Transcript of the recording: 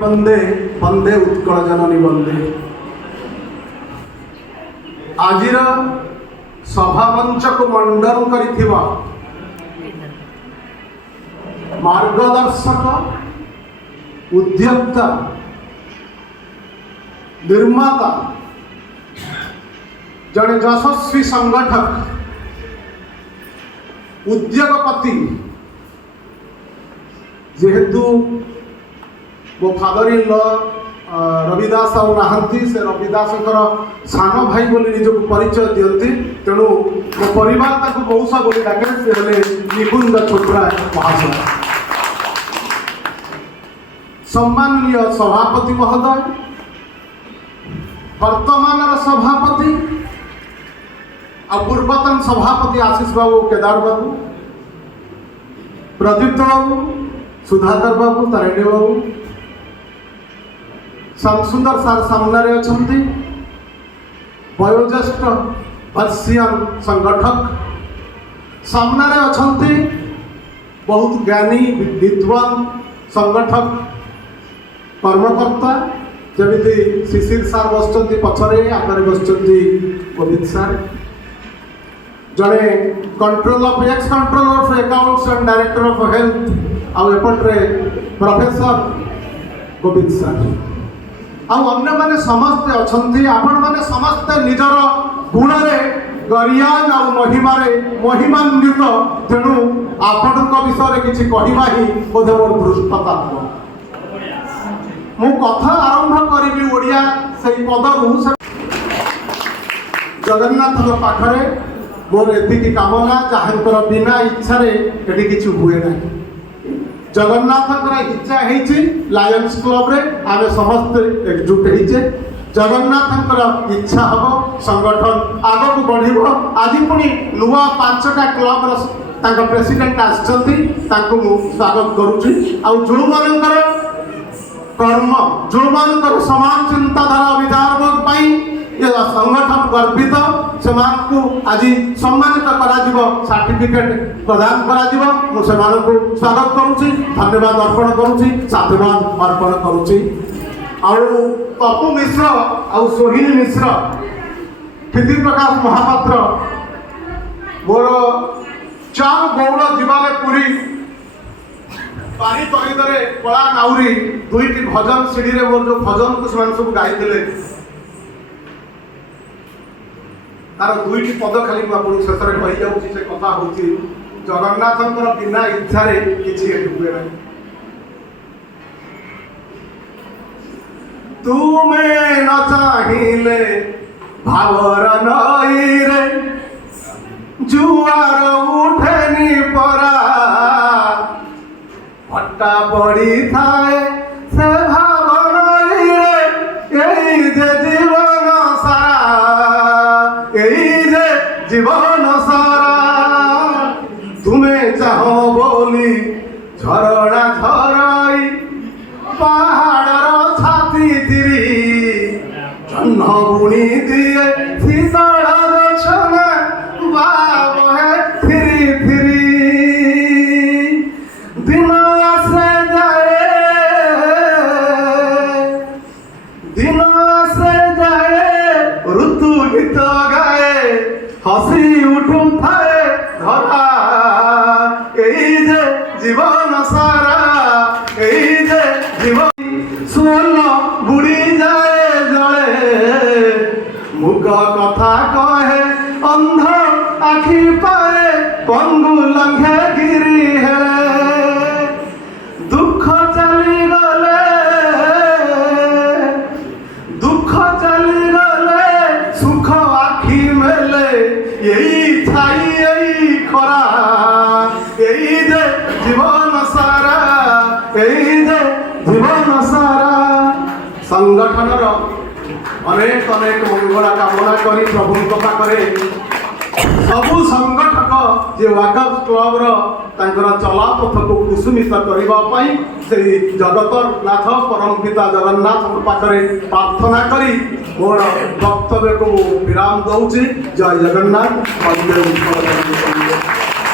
वंदे वंदे उत्कल जननी वंदे। आजिर सभा मंच को मंडन करिथिबा मार्गदर्शक उद्योक्ता निर्माता जड़े यशस्वी संगठक उद्योगपति जेहेतु मो फादर इन लॉ रविदास आउ नहांती से रविदास सान भाई बोली निजक परिचय दियंती तेणु मो परिवार ताको मौसा बोली डाके से हेले निकुंज छोटरा महाशय। सम्माननीय सभापति महोदय, वर्तमान सभापति आ पूर्वतन सभापति आशीष बाबू, केदार बाबू, प्रदीप्त बाबू, सुधाकर बाबू, तारिणी बाबू, श्यामसुंदर सार सामने अच्छा, वयोज्येष्ठ वर्षियन संगठक सामने अच्छा, बहुत ज्ञानी विद्वान संगठक कर्मकर्ता जमी शिशिर सार बस पछरे आगे बस गोविंद सार, जड़े control of ex controller of accounts and director of health आउपटे प्रोफेसर गोविंद सार अन्य माने समस्ते अच्छा। आपण माने समस्ते निजर गुण गरियान आ महिमान्वित, तेणु आपण विषय किसी कहवा ही बोधे मोर धृष्टता हम। मु कथा आरंभ करी ओडिया से पदरू जगन्नाथ पाखरे मोर एति कामना जहाँकर बिना इच्छा ये किसी हुए ना। जगन्नाथ इच्छा है लायंस क्लब रे आम समस्ते एकजुट होचे। जगन्नाथ इच्छा हम संगठन आग को बढ़। आज पुणी नुआ 5टा क्लब प्रेसिडेंट आसछंती, स्वागत करुच्ची। जो मानकर कर्म जो मानकर समान चिंताधारा विचार ये संगठन गर्वित से आज सम्मानित सर्टिफिकेट प्रदान कर स्वागत करुच्ची, धन्यवाद अर्पण करुच्ची, साधुवाद अर्पण करुच्ची। पप्पू मिश्र आ सोहिनी मिश्र, कीर्ति प्रकाश महापात्र मोर 4 गौड़ जीवाले पुरी पानी तहिदरे कला नाउरी 2टी भजन सीढ़ी रे मोर जो भजन को सब गाई तार 2टी पद खाली आपको शेष में कही जाऊँगी। से कथा हूँ जगन्नाथ बिना इच्छा किसी हुए ना। तुम्हें न चाहिए भावर नई रे जुआर उठेनी परा हट्टा पड़ी थाए से भावर नई रे यही जे जीवन सारा, यही जे जीवन सारा। तुम्हें चाहो बोली झरणा झराई पहाड़र छाती तिरी जन्न बुणी दिए शीतल दर्शन बाबे फिरी फिरी। दिन आसे जाए ऋतु गीत गाए हसी उठू थाए धरा, यही जे जीवन सारा, यही जे जीवन। स्वर्ण बुड़ी जाए जड़े मुख कथा कहे अंध आखि पाए पंगु लंघे गिरी है। दुख चली गले सुख आखि मेले यही छाई यही खरा, यही जे जीवन सारा, यही जे जीवन सारा। संगठन अनेक अनेक मंगल कामना करी प्रभु पाखे सबू संगठक जे वाकफ क्लब चलापथ को कुसुमित करने से जगतर नाथ परम पिता जगन्नाथ पाखे प्रार्थना करी मोर वक्तव्य को विराम दूची। जय जगन्नाथ।